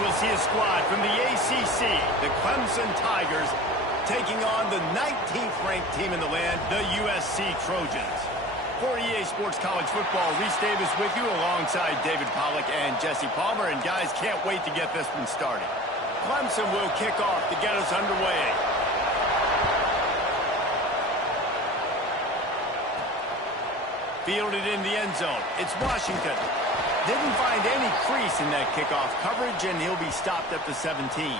we'll see a squad from the ACC, the Clemson Tigers, taking on the 19th ranked team in the land, the USC Trojans. For EA Sports College Football, Reese Davis with you alongside David Pollack and Jesse Palmer. And guys, can't wait to get this one started. Clemson will kick off to get us underway. Fielded in the end zone. It's Washington. Didn't find any crease in that kickoff coverage, and he'll be stopped at the 17.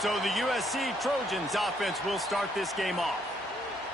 So the USC Trojans offense will start this game off.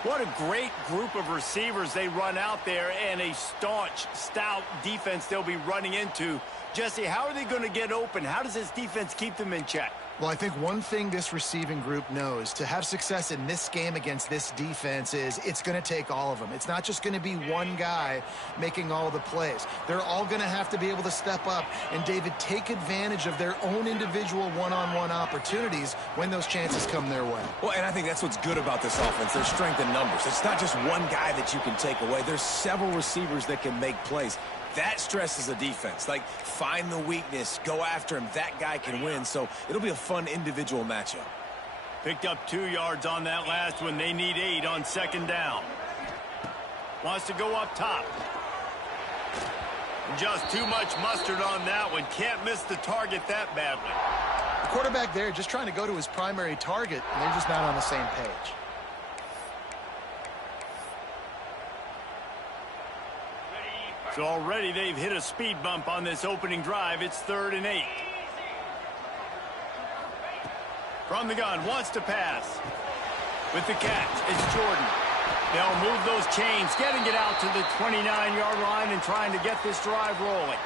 What a great group of receivers they run out there, and a staunch, stout defense they'll be running into. Jesse, how are they going to get open? How does this defense keep them in check? Well, I think one thing this receiving group knows to have success in this game against this defense is it's going to take all of them. It's not just going to be one guy making all the plays. They're all going to have to be able to step up and, David, take advantage of their own individual one-on-one opportunities when those chances come their way. Well, and I think that's what's good about this offense, their strength in numbers. It's not just one guy that you can take away. There's several receivers that can make plays. That stresses the defense. Like, find the weakness, go after him. That guy can win, so it'll be a fun individual matchup. Picked up 2 yards on that last one. They need 8 on second down. Wants to go up top. Just too much mustard on that one. Can't miss the target that badly. The quarterback there just trying to go to his primary target, and they're just not on the same page. So already they've hit a speed bump on this opening drive. It's 3rd and 8. From the gun, wants to pass. With the catch, it's Jordan. They'll move those chains, getting it out to the 29-yard line and trying to get this drive rolling.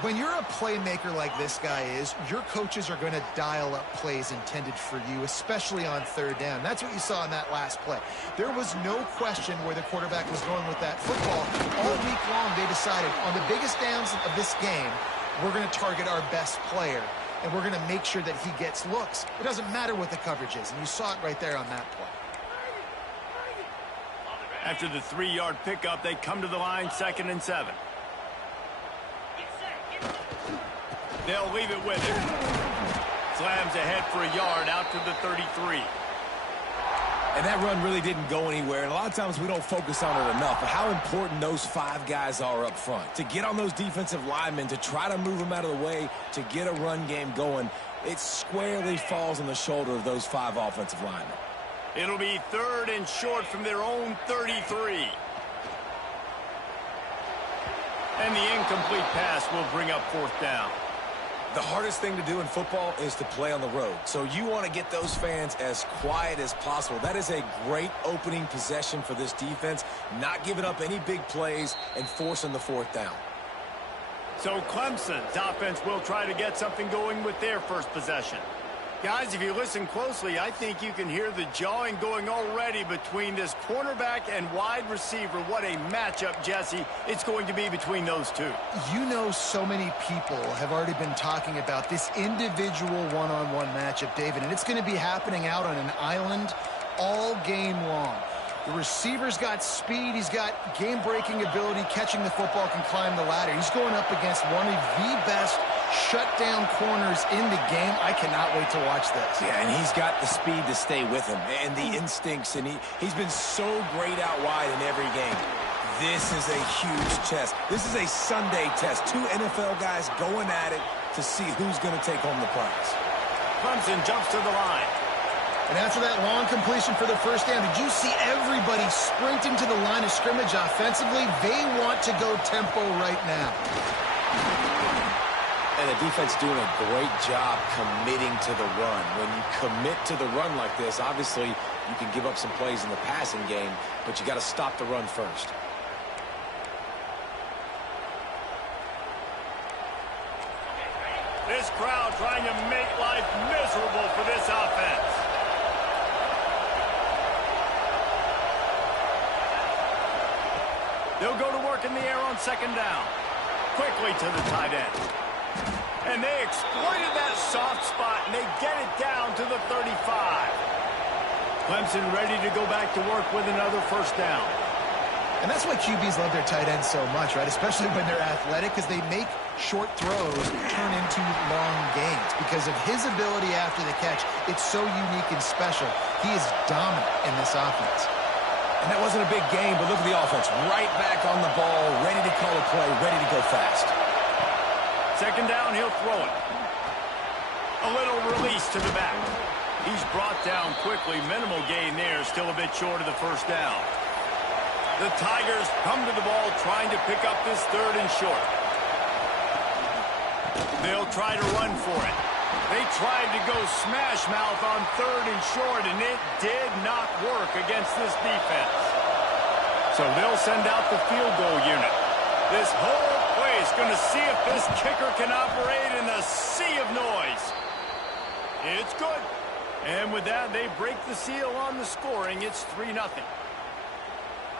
When you're a playmaker like this guy is, your coaches are going to dial up plays intended for you, especially on 3rd down. That's what you saw in that last play. There was no question where the quarterback was going with that football. All week long, they decided on the biggest downs of this game, we're going to target our best player, and we're going to make sure that he gets looks. It doesn't matter what the coverage is, and you saw it right there on that play. After the 3-yard pickup, they come to the line, 2nd and 7. They'll leave it with him. Slams ahead for a yard out to the 33. And that run really didn't go anywhere. And a lot of times we don't focus on it enough. But how important those 5 guys are up front. To get on those defensive linemen, to try to move them out of the way, to get a run game going, it squarely falls on the shoulder of those 5 offensive linemen. It'll be 3rd and short from their own 33. And the incomplete pass will bring up 4th down. The hardest thing to do in football is to play on the road. So you want to get those fans as quiet as possible. That is a great opening possession for this defense, not giving up any big plays and forcing the 4th down. So Clemson's offense will try to get something going with their first possession. Guys, if you listen closely, I think you can hear the jawing going already between this cornerback and wide receiver. What a matchup, Jesse, it's going to be between those two. You know, so many people have already been talking about this individual one-on-one matchup, David, and it's going to be happening out on an island all game long. The receiver's got speed. He's got game-breaking ability. Catching the football, can climb the ladder. He's going up against one of the best shutdown corners in the game. I cannot wait to watch this. Yeah, and he's got the speed to stay with him and the instincts, and he's been so great out wide in every game. This is a huge test. This is a Sunday test. 2 NFL guys going at it to see who's going to take home the prize. Clemson jumps to the line. And after that long completion for the 1st down, did you see everybody sprinting to the line of scrimmage offensively? They want to go tempo right now. And the defense doing a great job committing to the run. When you commit to the run like this, obviously you can give up some plays in the passing game, but you got to stop the run first. This crowd trying to make life miserable for this offense. They'll go to work in the air on 2nd down. Quickly to the tight end. And they exploited that soft spot, and they get it down to the 35. Clemson ready to go back to work with another 1st down. And that's why QBs love their tight ends so much, right? Especially when they're athletic, because they make short throws turn into long gains. Because of his ability after the catch, it's so unique and special. He is dominant in this offense. And that wasn't a big game, but look at the offense. Right back on the ball, ready to call a play, ready to go fast. Second down, he'll throw it. A little release to the back. He's brought down quickly. Minimal gain there, still a bit short of the first down. The Tigers come to the ball trying to pick up this third and short. They'll try to run for it. They tried to go smash mouth on third and short, and it did not work against this defense. So they'll send out the field goal unit. This whole place going to see if this kicker can operate in the sea of noise. It's good. And with that, they break the seal on the scoring. It's 3-0.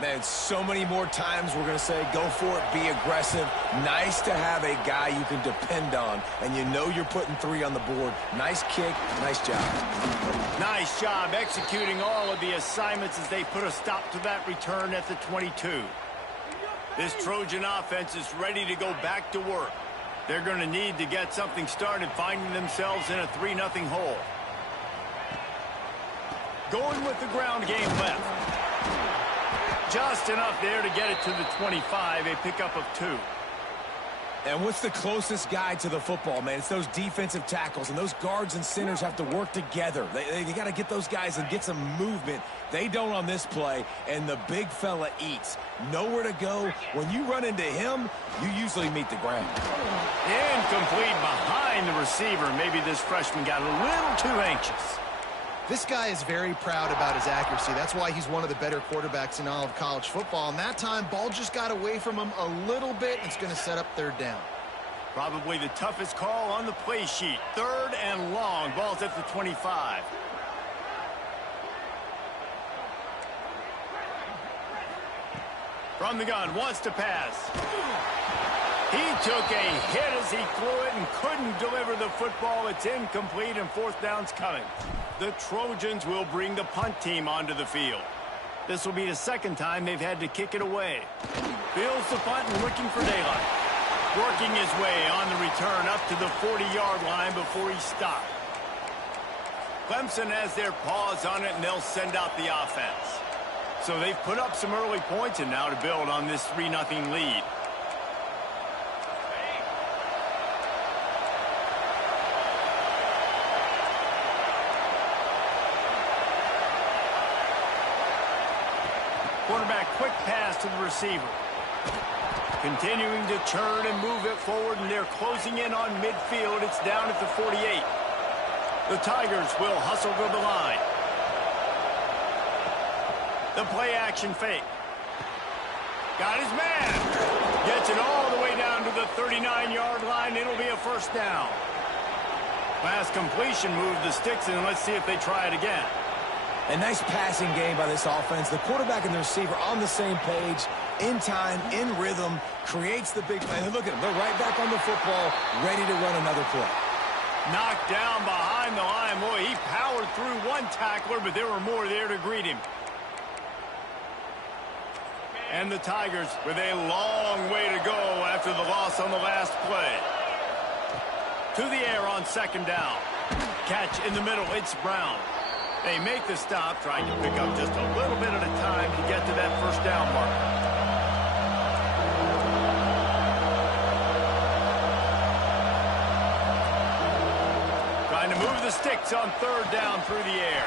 Man, so many more times we're going to say, go for it, be aggressive. Nice to have a guy you can depend on, and you know you're putting 3 on the board. Nice kick, nice job. Nice job executing all of the assignments as they put a stop to that return at the 22. This Trojan offense is ready to go back to work. They're going to need to get something started, finding themselves in a 3-0 hole. Going with the ground game left. Just enough there to get it to the 25, a pickup of 2. And what's the closest guy to the football, man? It's those defensive tackles, and those guards and centers have to work together. They got to get those guys and get some movement. They don't on this play, and the big fella eats. Nowhere to go. When you run into him, you usually meet the ground. Incomplete behind the receiver. Maybe this freshman got a little too anxious. This guy is very proud about his accuracy. That's why he's one of the better quarterbacks in all of college football. And that time, ball just got away from him a little bit. It's going to set up third down. Probably the toughest call on the play sheet. Third and long. Ball's at the 25. From the gun, wants to pass. He took a hit as he threw it and couldn't deliver the football. It's incomplete, and fourth down's coming. The Trojans will bring the punt team onto the field. This will be the second time they've had to kick it away. Fields the punt and looking for daylight. Working his way on the return up to the 40-yard line before he stopped. Clemson has their paws on it, and they'll send out the offense. So they've put up some early points, and now to build on this 3-0 lead. Quarterback, quick pass to the receiver. Continuing to churn and move it forward, and they're closing in on midfield. It's down at the 48. The Tigers will hustle to the line. The play action fake. Got his man. Gets it all the way down to the 39-yard line. It'll be a first down. Last completion moved the sticks, and let's see if they try it again. A nice passing game by this offense. The quarterback and the receiver on the same page, in time, in rhythm, creates the big play. And look at them. They're right back on the football, ready to run another play. Knocked down behind the line. Boy, he powered through one tackler, but there were more there to greet him. And the Tigers with a long way to go after the loss on the last play. To the air on second down. Catch in the middle. It's Brown. They make the stop, trying to pick up just a little bit at a time to get to that first down mark. Trying to move the sticks on third down through the air.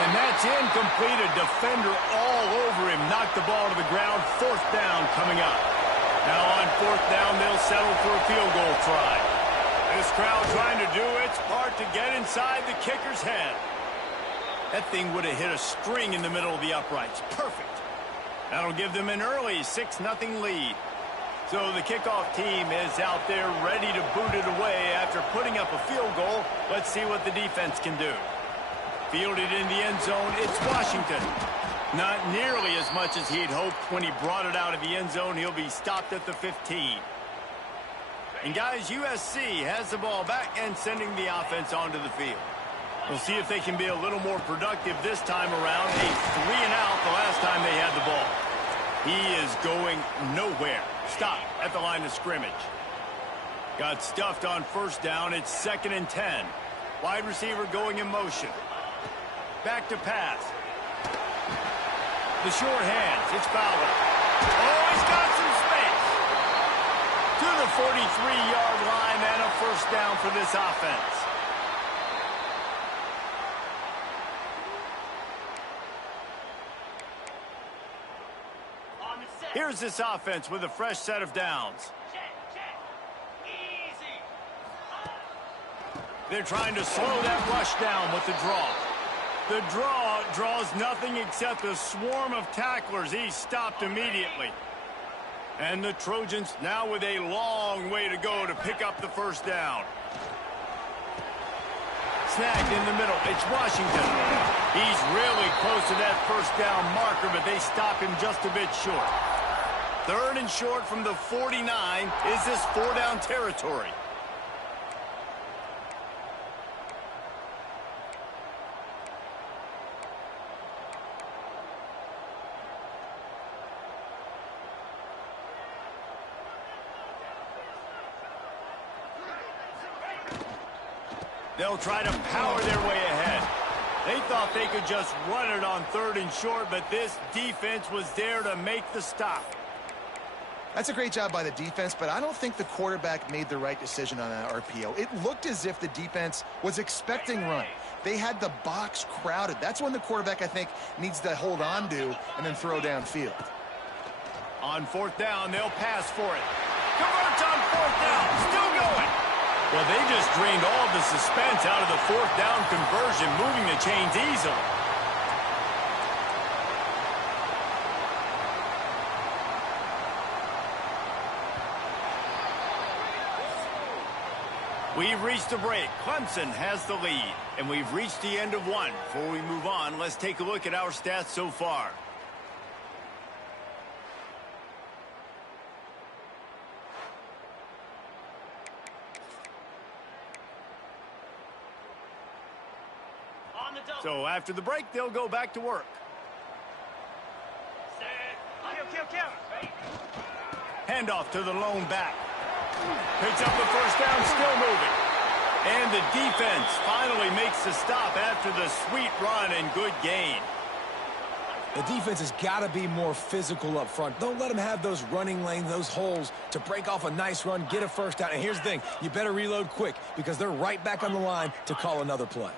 And that's incomplete. A defender all over him. Knocked the ball to the ground. Fourth down coming up. Now on fourth down, they'll settle for a field goal try. This crowd trying to do its part to get inside the kicker's head. That thing would have hit a string in the middle of the uprights. Perfect. That'll give them an early 6-0 lead. So the kickoff team is out there ready to boot it away after putting up a field goal. Let's see what the defense can do. Fielded in the end zone, it's Washington. Not nearly as much as he'd hoped when he brought it out of the end zone. He'll be stopped at the 15. And guys, USC has the ball back and sending the offense onto the field. We'll see if they can be a little more productive this time around. A 3-and-out the last time they had the ball. He is going nowhere. Stop at the line of scrimmage. Got stuffed on first down. It's 2nd and 10. Wide receiver going in motion. Back to pass. The short hands. It's Fowler. Oh, he's got some space. To the 43-yard line and a first down for this offense. Here's this offense with a fresh set of downs. They're trying to slow that rush down with the draw. The draw draws nothing except a swarm of tacklers. He's stopped immediately. And the Trojans now with a long way to go to pick up the first down. Snagged in the middle. It's Washington. He's really close to that first down marker, but they stop him just a bit short. 3rd and short from the 49. Is this 4-down territory? They'll try to power their way ahead. They thought they could just run it on 3rd and short, but this defense was there to make the stop. That's a great job by the defense, but I don't think the quarterback made the right decision on that RPO. It looked as if the defense was expecting run. They had the box crowded. That's when the quarterback, I think, needs to hold on to and then throw downfield. On 4th down, they'll pass for it. Converts on 4th down. Still going. Well, they just drained all the suspense out of the 4th down conversion, moving the chains easily. We've reached a break. Clemson has the lead, and we've reached the end of one. Before we move on, let's take a look at our stats so far. So after the break, they'll go back to work. Handoff to the lone back. Picks up the first down, still moving. And the defense finally makes the stop after the sweet run and good gain. The defense has got to be more physical up front. Don't let them have those running lanes, those holes to break off a nice run, get a first down. And here's the thing, you better reload quick because they're right back on the line to call another play.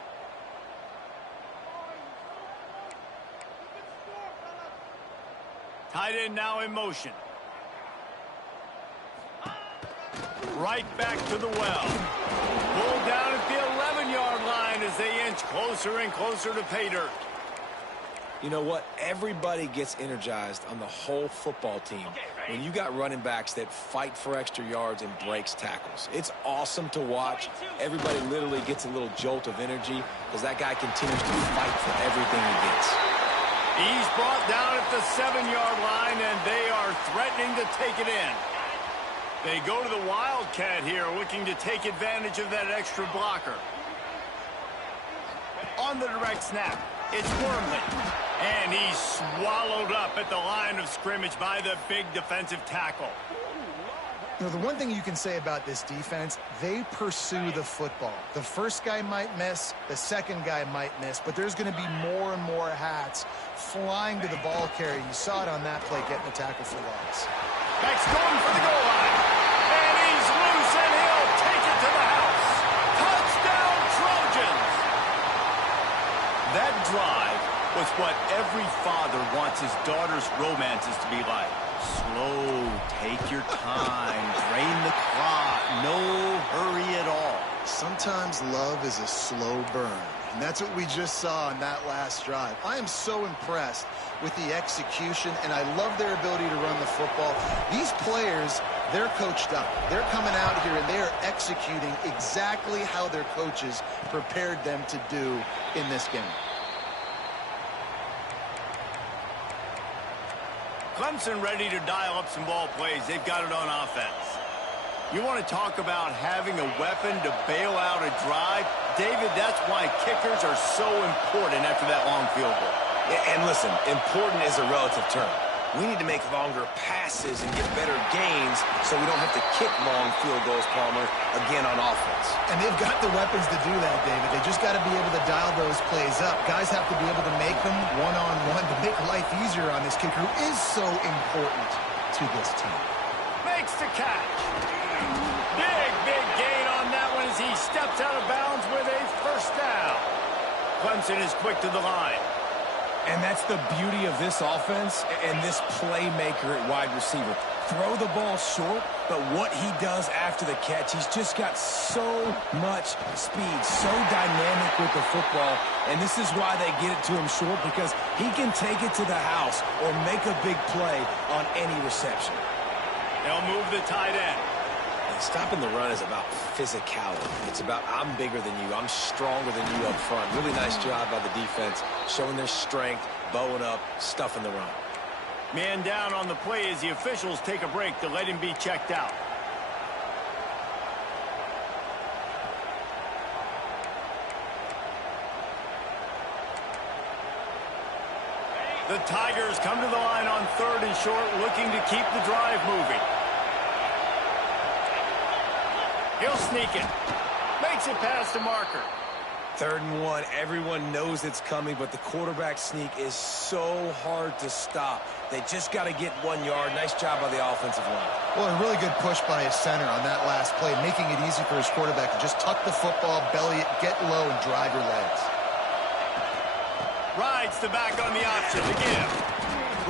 Tight end now in motion. Right back to the well. Pulled down at the 11-yard line as they inch closer and closer to pay dirt. You know what? Everybody gets energized on the whole football team when you got running backs that fight for extra yards and breaks tackles. It's awesome to watch. Everybody literally gets a little jolt of energy because that guy continues to fight for everything he gets. He's brought down at the 7-yard line, and they are threatening to take it in. They go to the Wildcat here, looking to take advantage of that extra blocker. On the direct snap, it's Wormley. And he's swallowed up at the line of scrimmage by the big defensive tackle. You know, the one thing you can say about this defense, they pursue the football. The first guy might miss, the second guy might miss, but there's going to be more and more hats flying to the ball carrier. You saw it on that play, getting the tackle for loss. Beck's going for the goal line. And he's loose, and he'll take it to the house. Touchdown, Trojans! That drive was what every father wants his daughter's romances to be like. Slow, take your time, drain the clock, no hurry at all. Sometimes love is a slow burn, and that's what we just saw on that last drive. I am so impressed with the execution, and I love their ability to run the football. These players, they're coached up. They're coming out here, and they are executing exactly how their coaches prepared them to do in this game. Clemson ready to dial up some ball plays. They've got it on offense. You want to talk about having a weapon to bail out a drive? David, that's why kickers are so important after that long field goal. And listen, important is a relative term. We need to make longer passes and get better gains so we don't have to kick long field goals, Palmer, again on offense. And they've got the weapons to do that, David. They just got to be able to dial those plays up. Guys have to be able to make them one-on-one to make life easier on this kicker who is so important to this team. Makes the catch. Big gain on that one as he steps out of bounds with a first down. Clemson is quick to the line. And that's the beauty of this offense and this playmaker at wide receiver. Throw the ball short, but what he does after the catch, he's just got so much speed, so dynamic with the football. And this is why they get it to him short, because he can take it to the house or make a big play on any reception. They'll move the tight end. Stopping the run is about physicality. It's about I'm bigger than you. I'm stronger than you up front. Really nice job by the defense, showing their strength, bowing up, stuffing the run. Man down on the play as the officials take a break to let him be checked out. The Tigers come to the line on 3rd and short, looking to keep the drive moving. He'll sneak it. Makes it past the marker. 3rd and 1. Everyone knows it's coming, but the quarterback sneak is so hard to stop. They just got to get 1 yard. Nice job by the offensive line. Well, a really good push by his center on that last play, making it easy for his quarterback to just tuck the football, belly it, get low, and drive your legs. Rides the back on the option to give.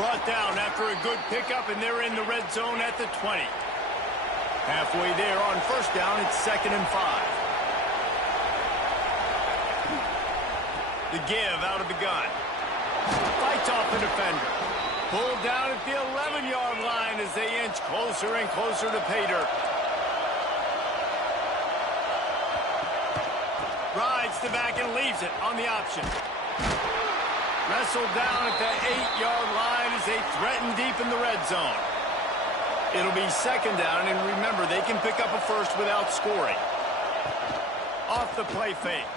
Brought down after a good pickup, and they're in the red zone at the 20. Halfway there on first down, it's 2nd and 5. The give out of the gun. Fights off the defender. Pulled down at the 11-yard line as they inch closer and closer to pay dirt. Rides the back and leaves it on the option. Wrestled down at the 8-yard line as they threaten deep in the red zone. It'll be 2nd down, and remember, they can pick up a first without scoring. Off the play fake.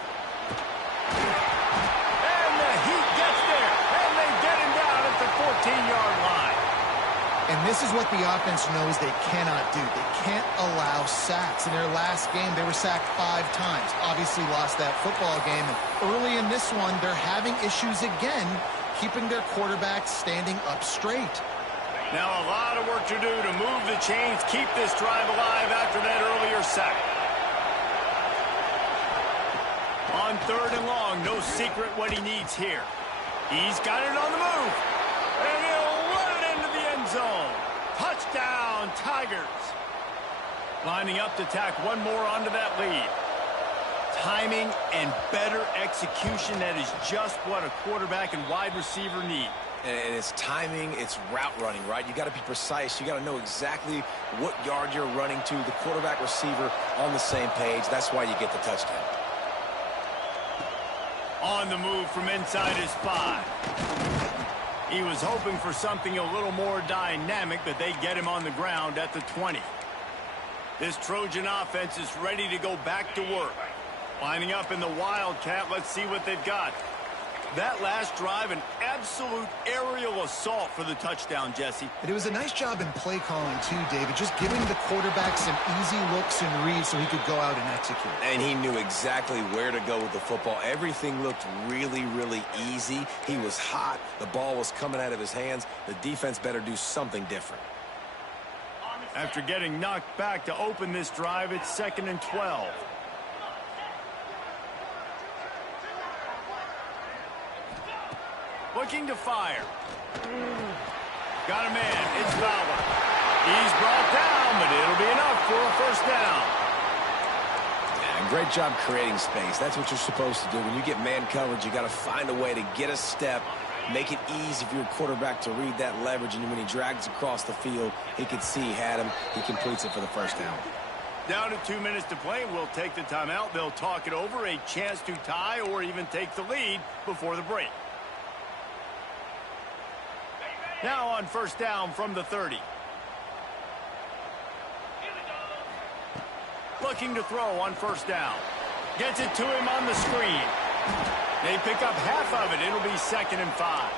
And the Heat gets there, and they get him down at the 14-yard line. And this is what the offense knows they cannot do. They can't allow sacks. In their last game, they were sacked 5 times. Obviously lost that football game. And early in this one, they're having issues again, keeping their quarterback standing up straight. Now a lot of work to do to move the chains, keep this drive alive after that earlier sack. On 3rd and long, no secret what he needs here. He's got it on the move. And he'll run it into the end zone. Touchdown, Tigers. Lining up to tack one more onto that lead. Timing and better execution, that is just what a quarterback and wide receiver need. And it's timing, it's route running, right? You got to be precise. You got to know exactly what yard you're running to. The quarterback, receiver on the same page. That's why you get the touchdown. On the move from inside his 5. He was hoping for something a little more dynamic, but they get him on the ground at the 20. This Trojan offense is ready to go back to work. Lining up in the Wildcat, let's see what they've got. That last drive, an absolute aerial assault for the touchdown, Jesse. And it was a nice job in play calling, too, David, just giving the quarterback some easy looks and reads so he could go out and execute. And he knew exactly where to go with the football. Everything looked really, really easy. He was hot. The ball was coming out of his hands. The defense better do something different. After getting knocked back to open this drive, it's 2nd and 12. Looking to fire. Got a man. It's Fowler. He's brought down, but it'll be enough for a first down. Yeah, great job creating space. That's what you're supposed to do. When you get man coverage, you got to find a way to get a step, make it easy for your quarterback to read that leverage, and when he drags across the field, he can see he had him. He completes it for the first down. Down to 2 minutes to play. We'll take the timeout. They'll talk it over. A chance to tie or even take the lead before the break. Now on first down from the 30. Looking to throw on first down. Gets it to him on the screen. They pick up half of it. It'll be 2nd and 5.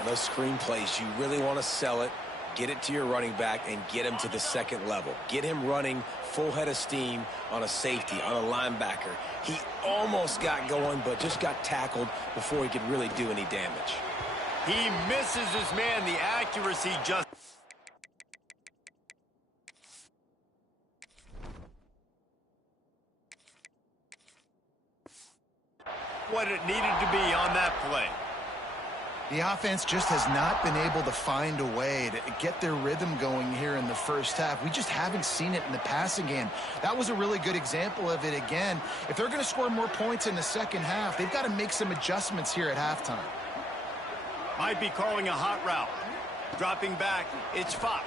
On those screen plays, you really want to sell it, get it to your running back, and get him to the second level. Get him running full head of steam on a safety, on a linebacker. He almost got going, but just got tackled before he could really do any damage. He misses his man. The accuracy just... what it needed to be on that play. The offense just has not been able to find a way to get their rhythm going here in the first half. We just haven't seen it in the passing game. That was a really good example of it again. If they're going to score more points in the second half, they've got to make some adjustments here at halftime. Might be calling a hot route. Dropping back, it's Fox.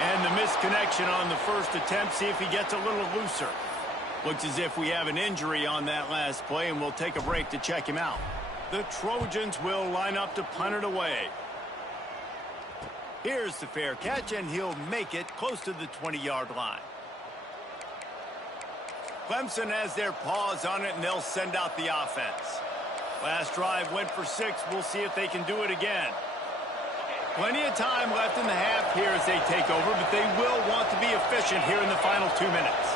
And the misconnection on the first attempt. See if he gets a little looser. Looks as if we have an injury on that last play, and we'll take a break to check him out. The Trojans will line up to punt it away. Here's the fair catch, and he'll make it close to the 20-yard line. Clemson has their paws on it, and they'll send out the offense. Last drive went for 6. We'll see if they can do it again. Plenty of time left in the half here as they take over, but they will want to be efficient here in the final 2 minutes.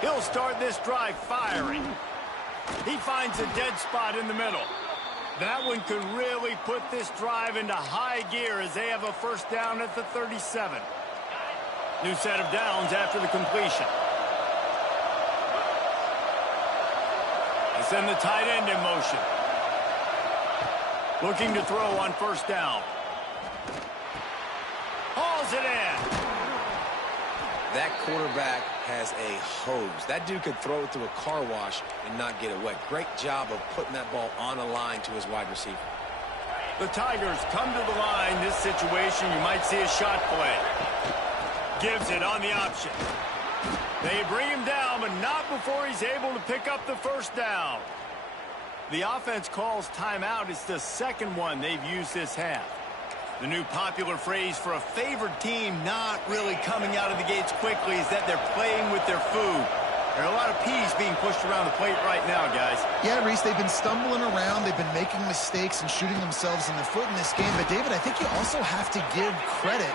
He'll start this drive firing. He finds a dead spot in the middle. That one could really put this drive into high gear as they have a first down at the 37. New set of downs after the completion. They send the tight end in motion. Looking to throw on first down. Hauls it in. That quarterback has a hose. That dude could throw it through a car wash and not get it wet. Great job of putting that ball on a line to his wide receiver. The Tigers come to the line. This situation, you might see a shot play. Gives it on the option. They bring him down, but not before he's able to pick up the first down. The offense calls timeout. It's the second one they've used this half. The new popular phrase for a favored team not really coming out of the gates quickly is that they're playing with their food. There are a lot of peas being pushed around the plate right now, guys. Yeah, Reese, they've been stumbling around. They've been making mistakes and shooting themselves in the foot in this game. But, David, I think you also have to give credit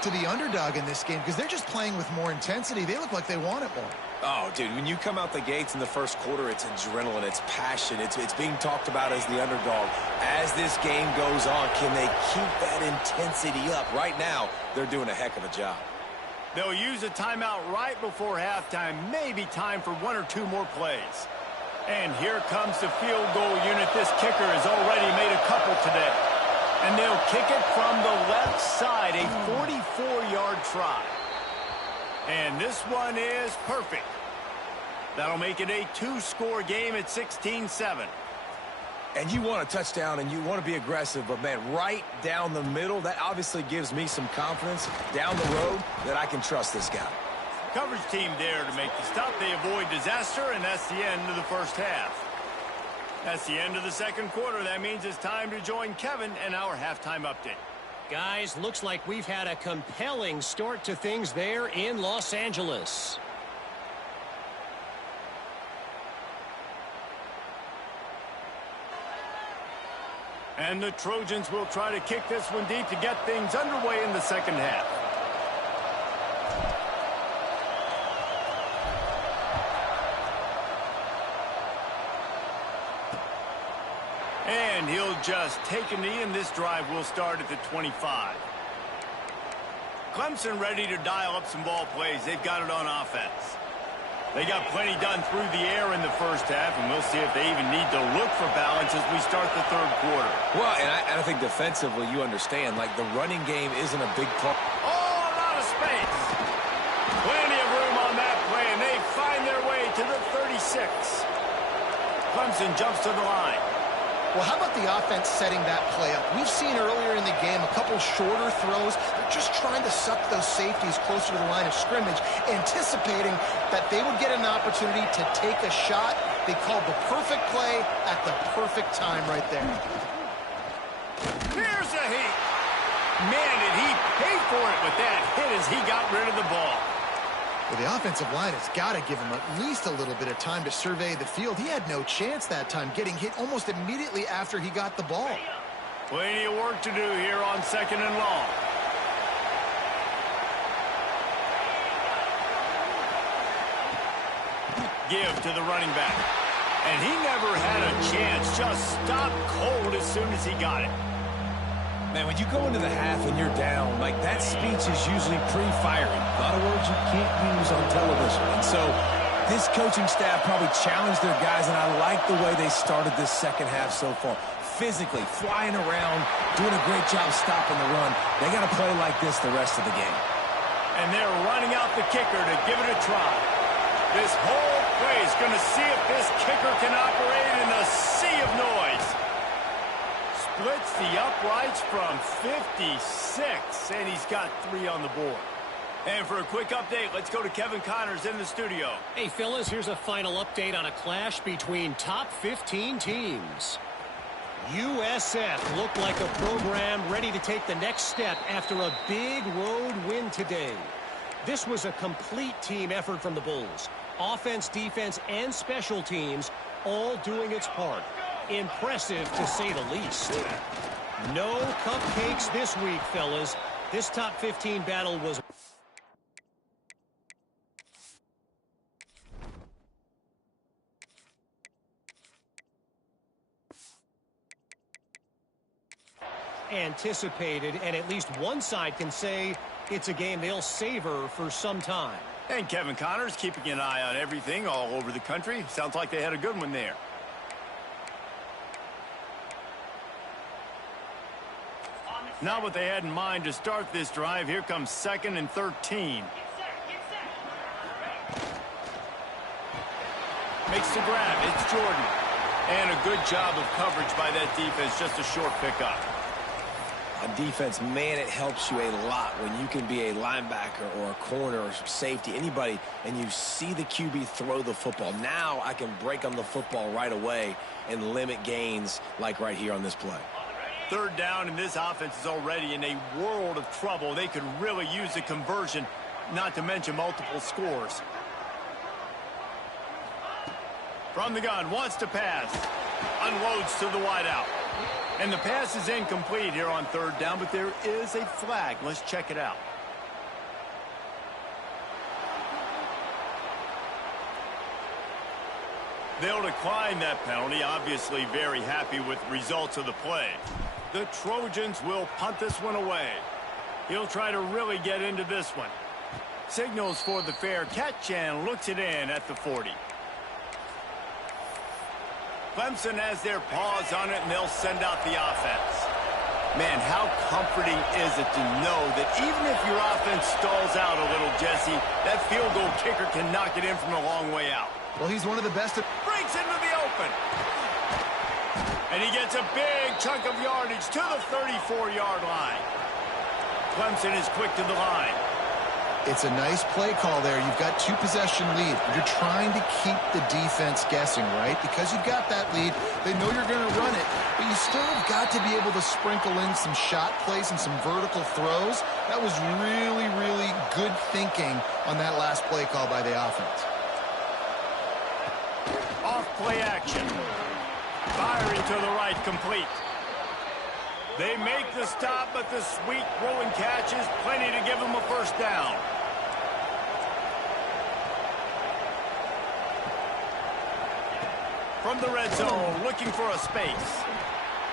to the underdog in this game because they're just playing with more intensity. They look like they want it more. Oh, dude, when you come out the gates in the first quarter, it's adrenaline, it's passion, it's being talked about as the underdog. As this game goes on, can they keep that intensity up? Right now, they're doing a heck of a job. They'll use a timeout right before halftime, maybe time for 1 or 2 more plays. And here comes the field goal unit. This kicker has already made a couple today. And they'll kick it from the left side, a 44-yard try. And this one is perfect. That'll make it a 2-score game at 16-7. And you want a touchdown and you want to be aggressive, but, man, right down the middle, that obviously gives me some confidence down the road that I can trust this guy. Coverage team there to make the stop. They avoid disaster, and that's the end of the first half. That's the end of the second quarter. That means it's time to join Kevin and our halftime update. Guys, looks like we've had a compelling start to things there in Los Angeles. And the Trojans will try to kick this one deep to get things underway in the second half. And he'll just take a knee, and this drive will start at the 25. Clemson ready to dial up some ball plays. They've got it on offense. They got plenty done through the air in the first half, and we'll see if they even need to look for balance as we start the third quarter. Well, and I think defensively you understand, like, the running game isn't a big part. Oh, a lot of space. Plenty of room on that play, and they find their way to the 36. Clemson jumps to the line. Well, how about the offense setting that play up? We've seen earlier in the game a couple shorter throws. They're just trying to suck those safeties closer to the line of scrimmage, anticipating that they would get an opportunity to take a shot. They called the perfect play at the perfect time right there. Here's a heat. Man, did he pay for it with that hit as he got rid of the ball. Well, the offensive line has got to give him at least a little bit of time to survey the field. He had no chance that time, getting hit almost immediately after he got the ball. Plenty of work to do here on 2nd and long. Give to the running back. And he never had a chance. Just stopped cold as soon as he got it. Man, when you go into the half and you're down, like that speech is usually pre-firing. A lot of words you can't use on television. And so this coaching staff probably challenged their guys, and I like the way they started this second half so far. Physically, flying around, doing a great job stopping the run. They got to play like this the rest of the game. And they're running out the kicker to give it a try. This whole play is going to see if this kicker can operate in a sea of noise. Splits the uprights from 56, and he's got 3 on the board. And for a quick update, let's go to Kevin Connors in the studio. Hey, fellas, here's a final update on a clash between top 15 teams. USF looked like a program ready to take the next step after a big road win today. This was a complete team effort from the Bulls. Offense, defense, and special teams all doing its part. Impressive, to say the least. No cupcakes this week, fellas. This top 15 battle was... anticipated, and at least one side can say it's a game they'll savor for some time. And Kevin Connors keeping an eye on everything all over the country. Sounds like they had a good one there. Not what they had in mind to start this drive. Here comes 2nd and 13. Makes the grab. It's Jordan. And a good job of coverage by that defense. Just a short pickup. On defense, man, it helps you a lot when you can be a linebacker or a corner or safety, anybody, and you see the QB throw the football. Now I can break on the football right away and limit gains like right here on this play. 3rd down, and this offense is already in a world of trouble. They could really use a conversion, not to mention multiple scores. From the gun, wants to pass. Unloads to the wideout. And the pass is incomplete here on 3rd down, but there is a flag. Let's check it out. They'll decline that penalty. Obviously very happy with results of the play. The Trojans will punt this one away. He'll try to really get into this one. Signals for the fair catch and looks it in at the 40. Clemson has their paws on it, and they'll send out the offense. Man, how comforting is it to know that even if your offense stalls out a little, Jesse, that field goal kicker can knock it in from a long way out. Well, he's one of the best. Breaks into the open. And he gets a big chunk of yardage to the 34-yard line. Clemson is quick to the line. It's a nice play call there. You've got 2-possession lead. You're trying to keep the defense guessing, right? Because you've got that lead, they know you're going to run it, but you still have got to be able to sprinkle in some shot plays and some vertical throws. That was really, really good thinking on that last play call by the offense. Off play action. Firing to the right, complete. They make the stop, but the sweet throwing catch is plenty to give them a 1st down. From the red zone, looking for a space.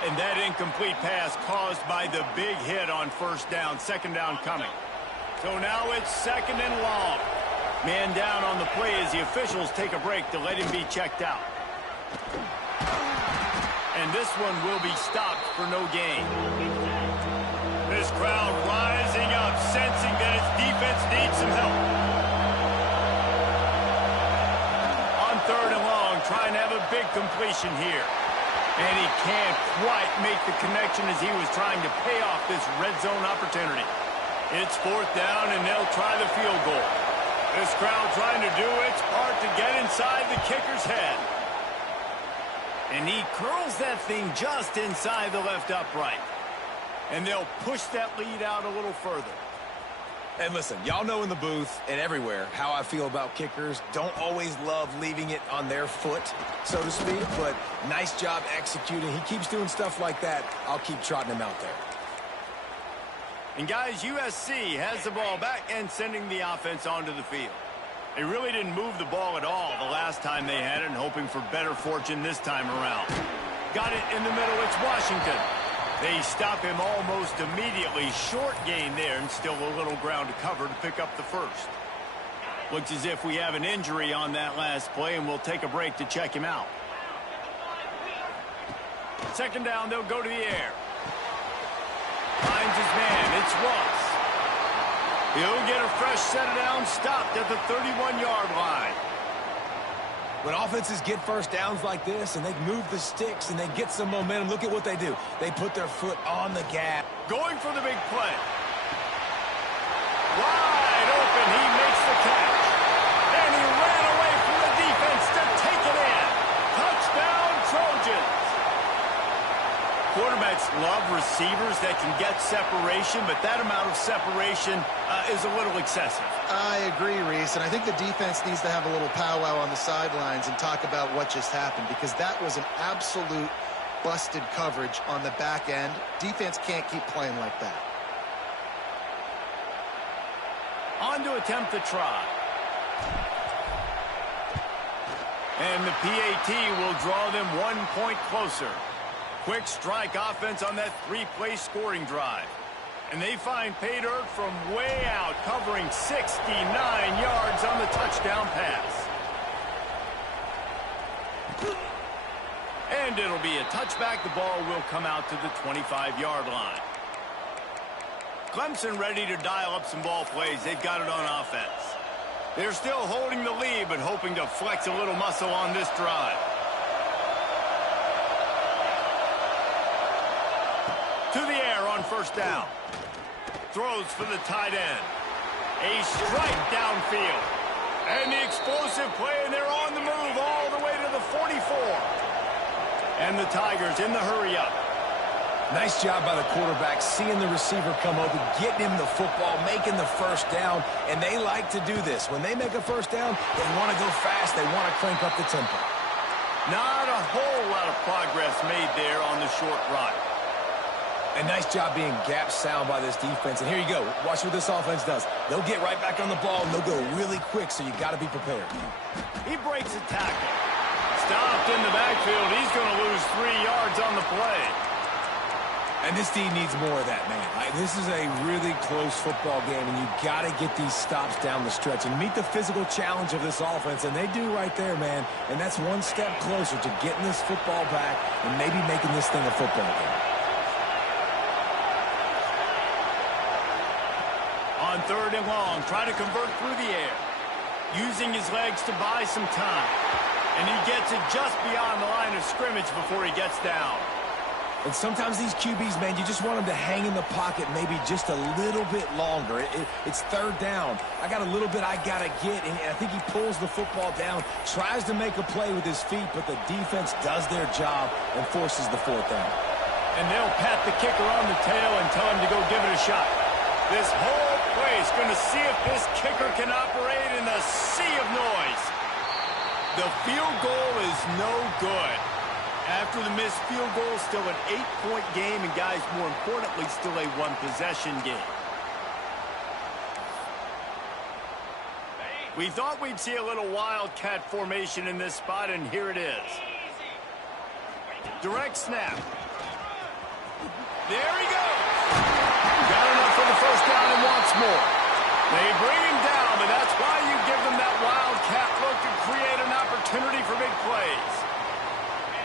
And that incomplete pass caused by the big hit on 1st down, 2nd down coming. So now it's 2nd and long. Man down on the play as the officials take a break to let him be checked out. And this one will be stopped for no gain. This crowd rising up, sensing that its defense needs some help. On 3rd and long, trying to have a big completion here. And he can't quite make the connection as he was trying to pay off this red zone opportunity. It's 4th down, and they'll try the field goal. This crowd trying to do its part to get inside the kicker's head. And he curls that thing just inside the left upright. And they'll push that lead out a little further. And listen, y'all know in the booth and everywhere how I feel about kickers. Don't always love leaving it on their foot, so to speak, but nice job executing. He keeps doing stuff like that. I'll keep trotting him out there. And guys, USC has the ball back and sending the offense onto the field. They really didn't move the ball at all the last time they had it, and hoping for better fortune this time around. Got it in the middle. It's Washington. They stop him almost immediately. Short gain there, and still a little ground to cover to pick up the first. Looks as if we have an injury on that last play, and we'll take a break to check him out. Second down, they'll go to the air. Finds his man. It's Ross. He'll get a fresh set down, stopped at the 31-yard line. When offenses get first downs like this and they move the sticks and they get some momentum, look at what they do. They put their foot on the gas. Going for the big play. Wide open. He makes the catch. And he ran away from the defense to take it in. Touchdown, Trojans. Quarterbacks love receivers that can get separation, but that amount of separation is a little excessive. I agree, Reese, and I think the defense needs to have a little powwow on the sidelines and talk about what just happened, because that was an absolute busted coverage on the back end. Defense can't keep playing like that. On to attempt the try. And the PAT will draw them 1 point closer. Quick strike offense on that 3-play scoring drive. And they find pay dirt from way out, covering 69 yards on the touchdown pass. And it'll be a touchback. The ball will come out to the 25-yard line. Clemson ready to dial up some ball plays. They've got it on offense. They're still holding the lead, but hoping to flex a little muscle on this drive. To the air on first down. Throws for the tight end. A strike downfield. And the explosive play, and they're on the move all the way to the 44. And the Tigers in the hurry-up. Nice job by the quarterback, seeing the receiver come open, getting him the football, making the first down. And they like to do this. When they make a first down, they want to go fast. They want to crank up the tempo. Not a whole lot of progress made there on the short run. A nice job being gap sound by this defense. And here you go. Watch what this offense does. They'll get right back on the ball, and they'll go really quick, so you got to be prepared. He breaks a tackle. Stopped in the backfield. He's going to lose 3 yards on the play. And this team needs more of that, man. This is a really close football game, and you got to get these stops down the stretch and meet the physical challenge of this offense, and they do right there, man. And that's one step closer to getting this football back and maybe making this thing a football game. On third and long, try to convert through the air. Using his legs to buy some time. And he gets it just beyond the line of scrimmage before he gets down. And sometimes these QBs, man, you just want them to hang in the pocket maybe just a little bit longer. It's third down. I got a little bit I got to get, and I think he pulls the football down, tries to make a play with his feet, but the defense does their job and forces the fourth down. And they'll pat the kicker on the tail and tell him to go give it a shot. This whole play is going to see if this kicker can operate in the sea of noise. The field goal is no good. After the missed field goal, still an 8-point game, and guys, more importantly, still a one-possession game. We thought we'd see a little wildcat formation in this spot, and here it is. Direct snap. There he goes. Got enough for the first down and wants more. They bring him down, but that's why you give them that wildcat look to create an opportunity for big plays.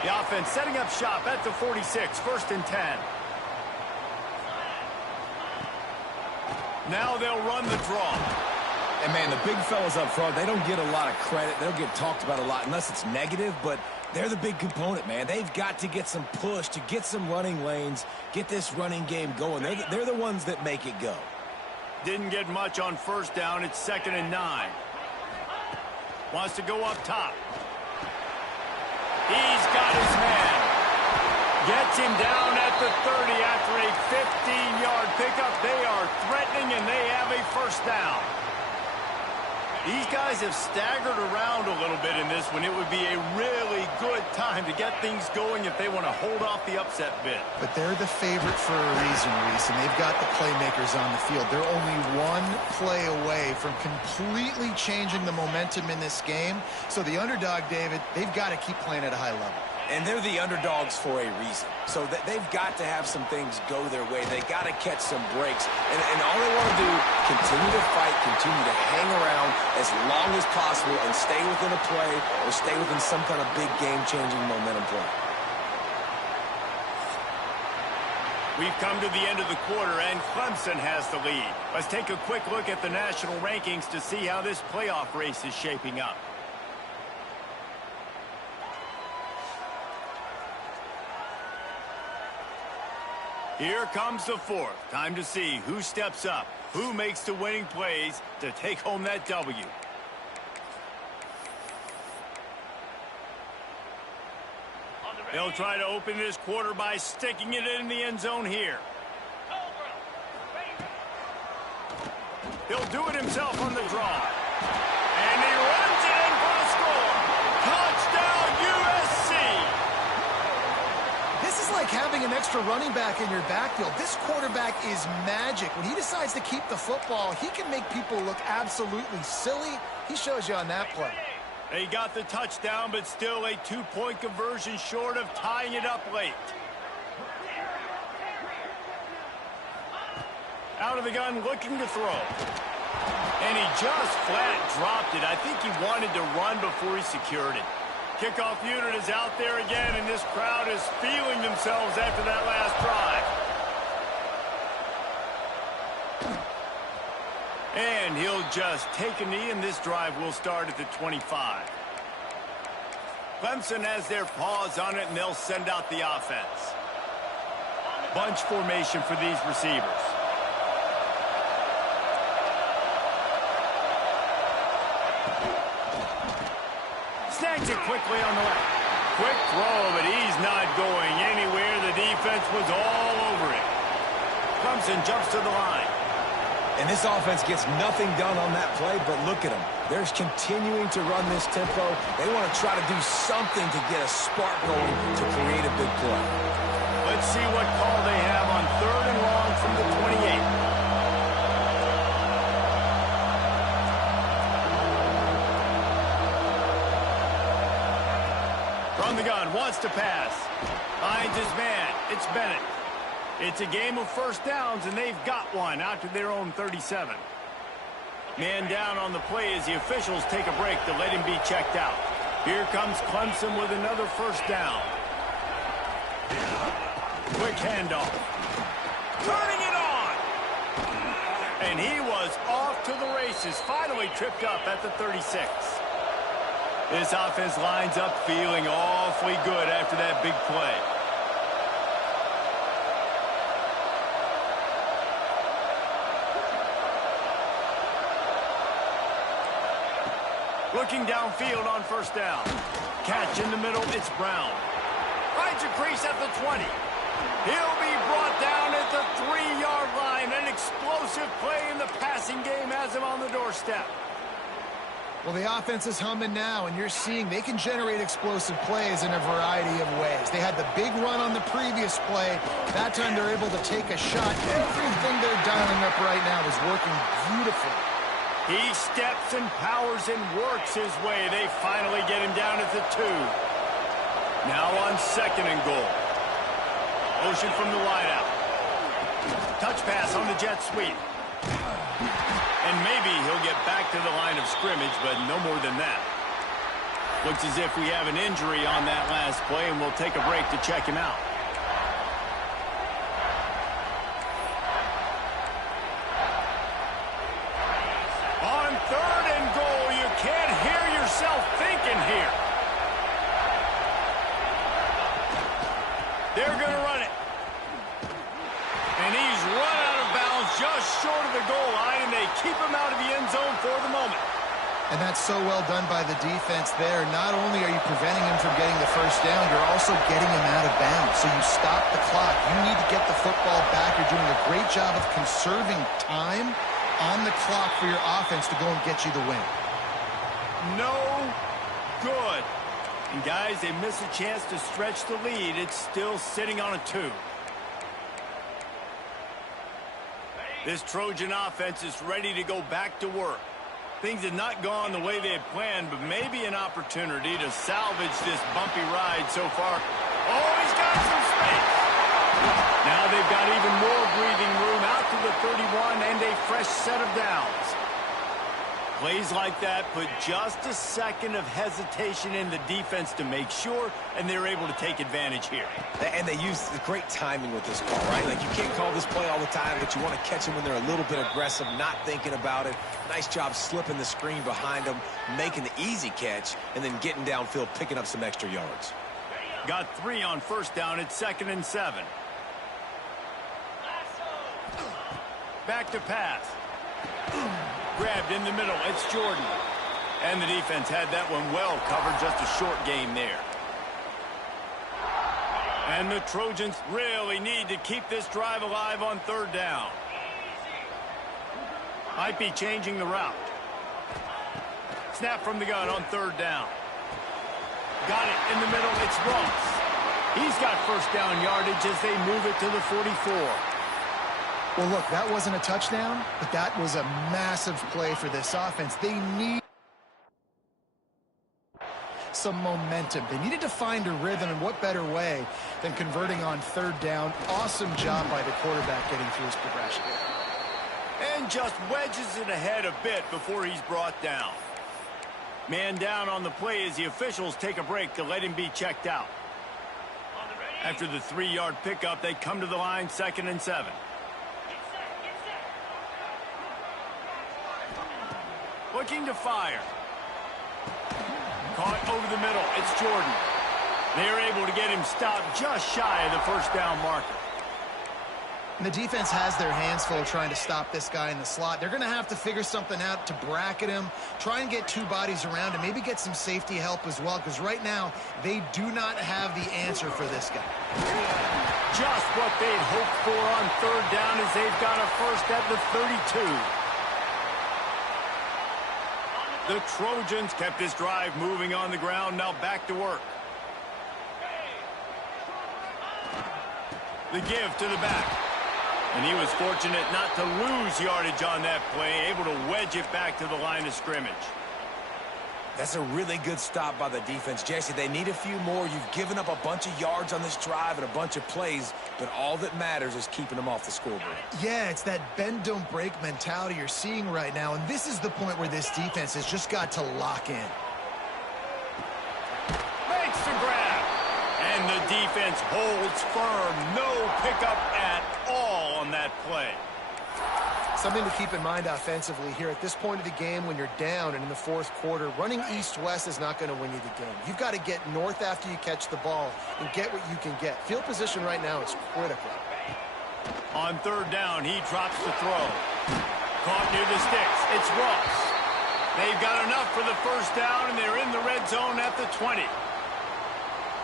The offense setting up shop at the 46, first and 10. Now they'll run the draw. And, man, the big fellas up front, they don't get a lot of credit. They don't get talked about a lot unless it's negative, but they're the big component, man. They've got to get some push, to get some running lanes, get this running game going. They're the ones that make it go. Didn't get much on first down. It's 2nd and 9. Wants to go up top. He's got his man. Gets him down at the 30 after a 15-yard pickup. They are threatening, and they have a first down. These guys have staggered around a little bit in this one. It would be a really good time to get things going if they want to hold off the upset bid. But they're the favorite for a reason, Reese, and they've got the playmakers on the field. They're only one play away from completely changing the momentum in this game. So the underdog, David, they've got to keep playing at a high level. And they're the underdogs for a reason. So they've got to have some things go their way. They got to catch some breaks. And all they want to do, continue to fight, continue to hang around as long as possible and stay within a play or stay within some kind of big game-changing momentum play. We've come to the end of the quarter, and Clemson has the lead. Let's take a quick look at the national rankings to see how this playoff race is shaping up. Here comes the fourth. Time to see who steps up, who makes the winning plays to take home that W. They'll try to open this quarter by sticking it in the end zone here. He'll do it himself on the draw. And he runs it in for the score. Touchdown, USC! This is like having an extra running back in your backfield. This quarterback is magic. When he decides to keep the football, he can make people look absolutely silly. He shows you on that play. They got the touchdown, but still a two-point conversion short of tying it up late. Out of the gun, looking to throw. And he just flat dropped it. I think he wanted to run before he secured it. Kickoff unit is out there again, and this crowd is feeling themselves after that last drive. And he'll just take a knee, and this drive will start at the 25. Clemson has their paws on it, and they'll send out the offense. Bunch formation for these receivers. Snags it quickly on the left. Quick throw, but he's not going anywhere. The defense was all over it. Clemson jumps to the line. And this offense gets nothing done on that play, but look at them. They're continuing to run this tempo. They want to try to do something to get a spark going to create a big play. Let's see what call they have on 3rd and long from the 28. From the gun, wants to pass. Finds his man. It's Bennett. It's a game of first downs, and they've got one out to their own 37. Man down on the play as the officials take a break to let him be checked out. Here comes Clemson with another first down. Quick handoff. Turning it on! And he was off to the races, finally tripped up at the 36. This offense lines up feeling awfully good after that big play. Looking downfield on first down. Catch in the middle, it's Brown. Finds a crease at the 20. He'll be brought down at the 3-yard line. An explosive play in the passing game has him on the doorstep. Well, the offense is humming now, and you're seeing they can generate explosive plays in a variety of ways. They had the big run on the previous play. That time they're able to take a shot. Everything they're dialing up right now is working beautifully. He steps and powers and works his way. They finally get him down at the 2. Now on 2nd and goal. Motion from the wideout. Touch pass on the jet sweep. And maybe he'll get back to the line of scrimmage, but no more than that. Looks as if we have an injury on that last play, and we'll take a break to check him out. On 3rd and goal, you can't hear yourself thinking here. They're going to run it. And he's run out of bounds just short of the goal line, and they keep him out of the end zone for the moment. And that's so well done by the defense there. Not only are you preventing him from getting the first down, you're also getting him out of bounds. So you stop the clock. You need to get the football back. You're doing a great job of conserving time on the clock for your offense to go and get you the win. No good. And guys, they miss a chance to stretch the lead. It's still sitting on a 2. This Trojan offense is ready to go back to work. Things have not gone the way they had planned, but maybe an opportunity to salvage this bumpy ride so far. Oh, he's got some space. Now they've got even more breathing room out to the 31 and a fresh set of downs. Plays like that put just a second of hesitation in the defense to make sure, and they're able to take advantage here. And they use the great timing with this call, right? Like, you can't call this play all the time, but you want to catch them when they're a little bit aggressive, not thinking about it. Nice job slipping the screen behind them, making the easy catch, and then getting downfield, picking up some extra yards. Got 3 on first down. It's 2nd and 7. Back to pass. Grabbed in the middle. It's Jordan. And the defense had that one well covered. Just a short game there. And the Trojans really need to keep this drive alive on 3rd down. Might be changing the route. Snap from the gun on 3rd down. Got it in the middle. It's Ross. He's got first down yardage as they move it to the 44. Well, look, that wasn't a touchdown, but that was a massive play for this offense. They need some momentum. They needed to find a rhythm, and what better way than converting on 3rd down. Awesome job by the quarterback getting through his progression. And just wedges it ahead a bit before he's brought down. Man down on the play as the officials take a break to let him be checked out. After the 3-yard pickup, they come to the line, 2nd and 7. Looking to fire. Caught over the middle. It's Jordan. They're able to get him stopped just shy of the first down marker. And the defense has their hands full trying to stop this guy in the slot. They're going to have to figure something out to bracket him, try and get 2 bodies around him, maybe get some safety help as well, because right now they do not have the answer for this guy. Just what they'd hoped for on 3rd down as they've got a first at the 32. The Trojans kept this drive moving on the ground, now back to work. The give to the back. And he was fortunate not to lose yardage on that play, able to wedge it back to the line of scrimmage. That's a really good stop by the defense. Jesse, they need a few more. You've given up a bunch of yards on this drive and a bunch of plays, but all that matters is keeping them off the scoreboard. Yeah, it's that bend, don't break mentality you're seeing right now, and this is the point where this defense has just got to lock in. Makes the grab. And the defense holds firm. No pickup at all on that play. Something to keep in mind offensively here at this point of the game when you're down and in the 4th quarter, running east-west is not going to win you the game. You've got to get north after you catch the ball and get what you can get. Field position right now is critical. On 3rd down, he drops the throw. Caught near the sticks. It's Ross. They've got enough for the first down, and they're in the red zone at the 20.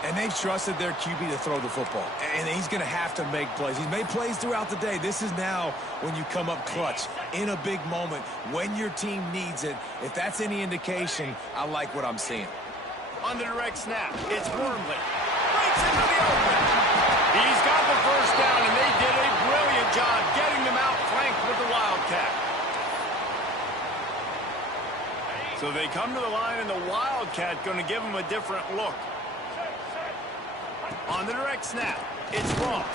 And they've trusted their QB to throw the football. And he's going to have to make plays. He's made plays throughout the day. This is now when you come up clutch in a big moment when your team needs it. If that's any indication, I like what I'm seeing. On the direct snap, it's Wormley. Breaks into the open. He's got the first down, and they did a brilliant job getting them out flanked with the Wildcat. So they come to the line, and the Wildcat going to give them a different look. On the direct snap, it's Ross.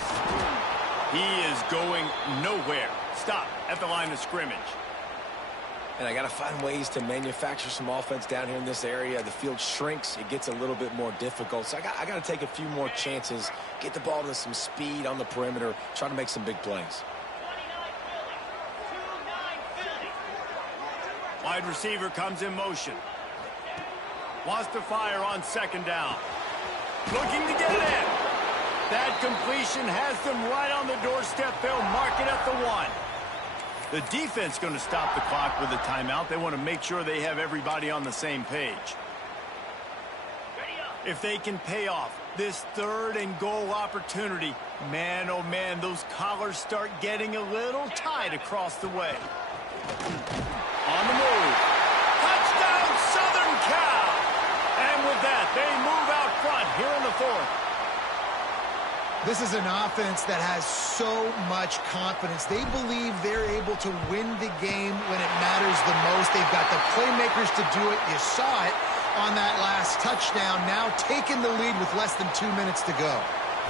He is going nowhere. Stop at the line of scrimmage. And I got to find ways to manufacture some offense down here in this area. The field shrinks. It gets a little bit more difficult. So I got to take a few more chances, get the ball to some speed on the perimeter, try to make some big plays. Wide receiver comes in motion. Wants to fire on 2nd down. Looking to get it in. That completion has them right on the doorstep. They'll mark it at the 1. The defense going to stop the clock with a timeout. They want to make sure they have everybody on the same page. If they can pay off this 3rd and goal opportunity, man, oh man, those collars start getting a little tight across the way. On the move. Touchdown, Southern Cal! And with that, they move out front here in the 4th. This is an offense that has so much confidence. They believe they're able to win the game when it matters the most. They've got the playmakers to do it. You saw it on that last touchdown, now taking the lead with less than 2 minutes to go.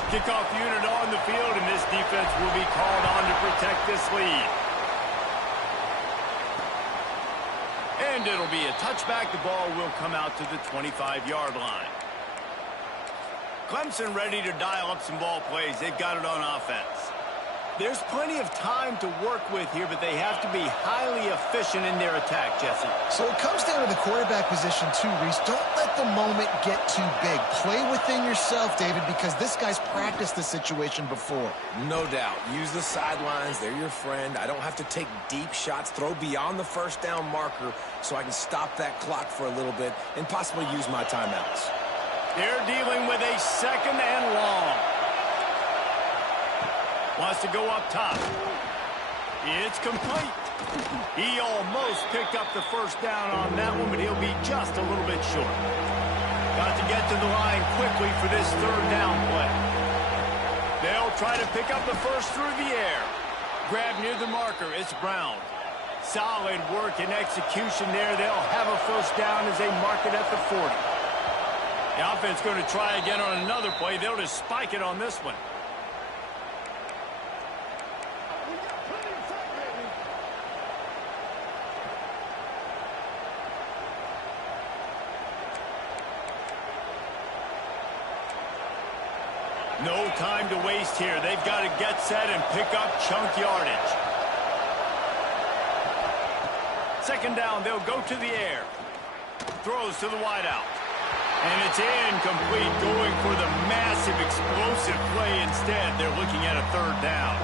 Kickoff unit on the field, and this defense will be called on to protect this lead. And it'll be a touchback. The ball will come out to the 25-yard line. Clemson ready to dial up some ball plays. They've got it on offense. There's plenty of time to work with here, but they have to be highly efficient in their attack, Jesse. So it comes down to the quarterback position too, Reese. Don't let the moment get too big. Play within yourself, David, because this guy's practiced the situation before. No doubt. Use the sidelines. They're your friend. I don't have to take deep shots. Throw beyond the first down marker so I can stop that clock for a little bit and possibly use my timeouts. They're dealing with a 2nd and long. Wants to go up top. It's complete. He almost picked up the first down on that one, but he'll be just a little bit short. Got to get to the line quickly for this 3rd down play. They'll try to pick up the first through the air. Grab near the marker. It's Brown. Solid work and execution there. They'll have a first down as they mark it at the 40. The offense going to try again on another play. They'll just spike it on this one. No time to waste here. They've got to get set and pick up chunk yardage. 2nd down, they'll go to the air. Throws to the wideout. And it's incomplete, going for the massive explosive play instead. They're looking at a 3rd down.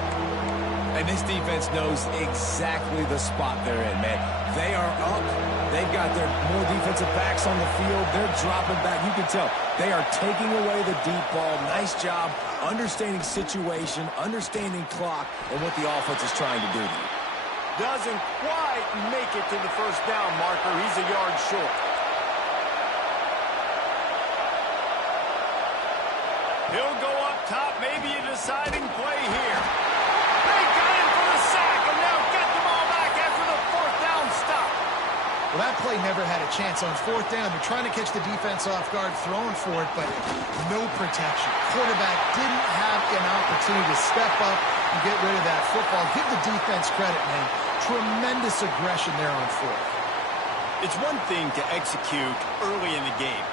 And this defense knows exactly the spot they're in, man. They are up. They've got their more defensive backs on the field. They're dropping back. You can tell they are taking away the deep ball. Nice job understanding situation, understanding clock, and what the offense is trying to do. Doesn't quite make it to the first down marker. He's a yard short. He'll go up top, maybe a deciding play here. They got him for the sack, and they'll get the ball back after the 4th down stop. Well, that play never had a chance. On 4th down, they're trying to catch the defense off guard, throwing for it, but no protection. Quarterback didn't have an opportunity to step up and get rid of that football. Give the defense credit, man. Tremendous aggression there on 4th. It's one thing to execute early in the game.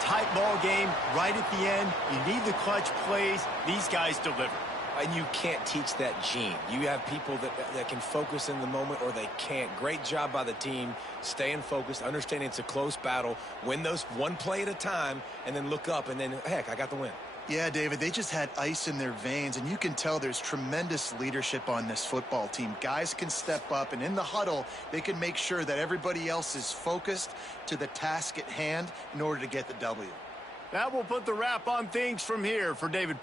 Tight ball game, right at the end. You need the clutch plays. These guys deliver. And you can't teach that gene. You have people that can focus in the moment or they can't. Great job by the team, staying focused, understanding it's a close battle, win those one play at a time, and then look up, and then, heck, I got the win. Yeah, David, they just had ice in their veins, and you can tell there's tremendous leadership on this football team. Guys can step up, and in the huddle, they can make sure that everybody else is focused to the task at hand in order to get the W. That will put the wrap on things from here for David.